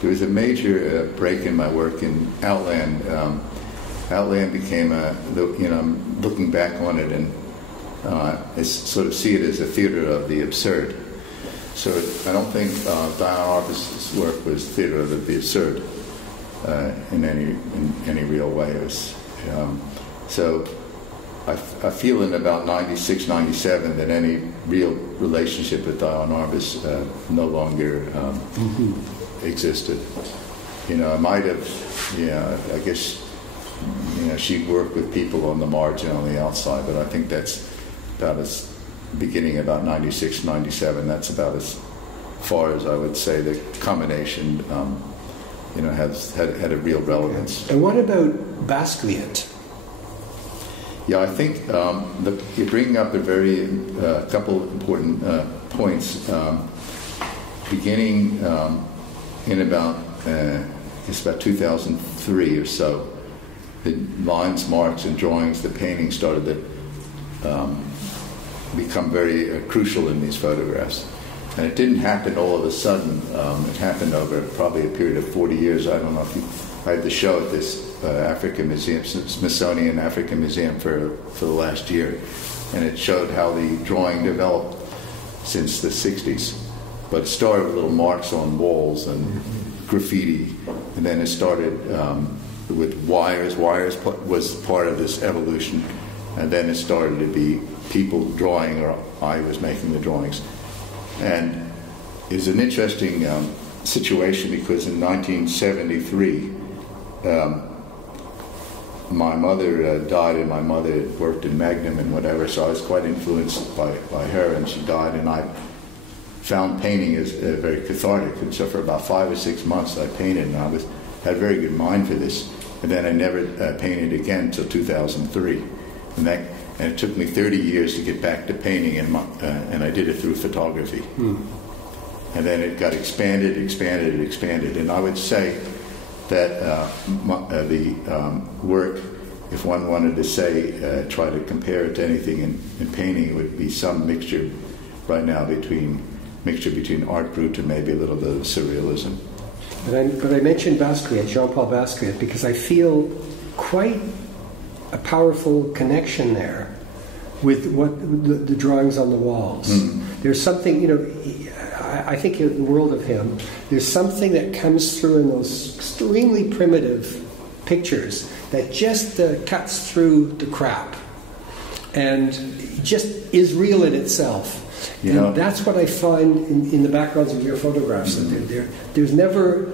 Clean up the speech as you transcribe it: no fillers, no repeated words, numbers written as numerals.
there was a major break in my work in Outland. Outland became I'm looking back on it and I sort of see it as a theater of the absurd. So I don't think Diane Arbus's work was theater of the absurd in any real way. It was, so I feel in about 96, 97 that any real relationship with Diane Arbus no longer existed. I might have, I guess, she worked with people on the margin on the outside, but I think that's about as beginning about 96, 97. That's about as far as I would say the combination, has had a real relevance. And what about Basquiat? Yeah, I think you're bringing up a very couple of important points. Beginning in about 2003 or so, the lines, marks, and drawings, the painting started to become very crucial in these photographs. And it didn't happen all of a sudden. It happened over probably a period of 40 years. I don't know if I had the show at this African Museum, Smithsonian African Museum for the last year, and it showed how the drawing developed since the 60s. But it started with little marks on walls and graffiti, and then it started with wires. Wires was part of this evolution, and then it started to be people drawing, or I was making the drawings. And it's an interesting situation because in 1973, my mother died, and my mother had worked in Magnum and whatever, so I was quite influenced by her, and she died, and I found painting as very cathartic. And so for about 5 or 6 months I painted, and I had a very good mind for this. And then I never painted again until 2003. And it took me 30 years to get back to painting, and I did it through photography. And then it got expanded. And I would say that the work, if one wanted to say, try to compare it to anything in painting, it would be some mixture right now between art brut and maybe a little bit of surrealism. But I mentioned Basquiat, Jean-Paul Basquiat, because I feel quite a powerful connection there with what the drawings on the walls. There's something, I think in the world of him, there's something that comes through in those extremely primitive pictures that just cuts through the crap and just is real in itself. And that's what I find in the backgrounds of your photographs. There's never